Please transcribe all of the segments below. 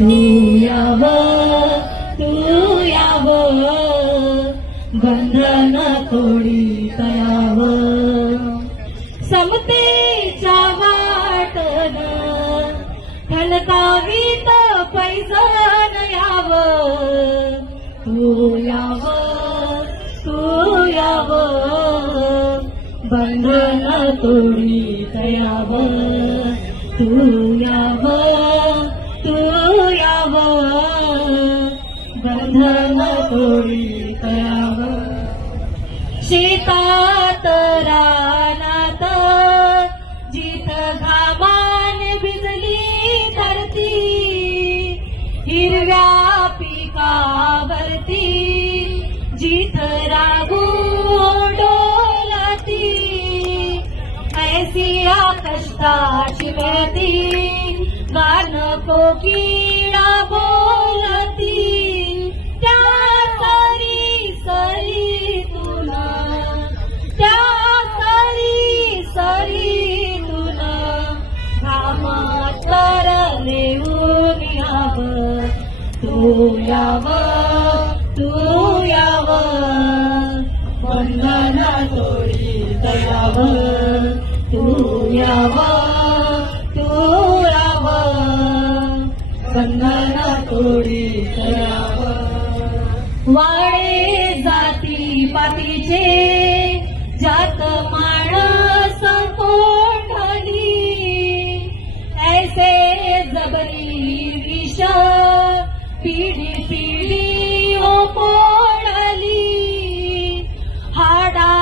तू याव बंधन तोडी तयाव समतेच्या वाटन ठणकावीत पैजण याव तू याव बंधन तोडी तयाव तू याव बंधन तोडी तयाव शेतात रानात जिथ घामाने भिजली धरती हिरव्या पिकावरती जिथ रागू डोलती ऐसी कष्टाची मिळती गान कोकिळा बोलती त्या सरी सरी तुला त्या सरी सरी तुला घामात तरले याव तू याव बंधन तोडी तयाव तू याव बंधन तोडी तयाव वाडे जाती पातीचे जात माणस कोंढली ऐसे जबरी विष पिढी पिढी पोळली हाडा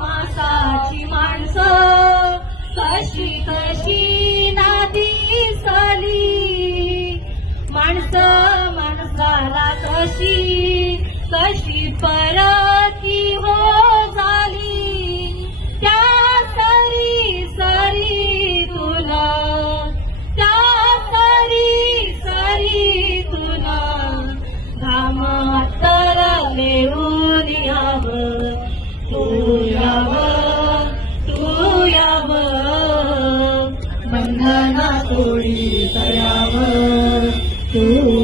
मासाची माणसं कशी कशी नादी दिसली माणसं माणसाला कशी कशी परकी हो झाली त्या सरी सरी तुला त्या सरी सरी तुला घामात तरले याव तू याव बंधन तोडी तयाव तू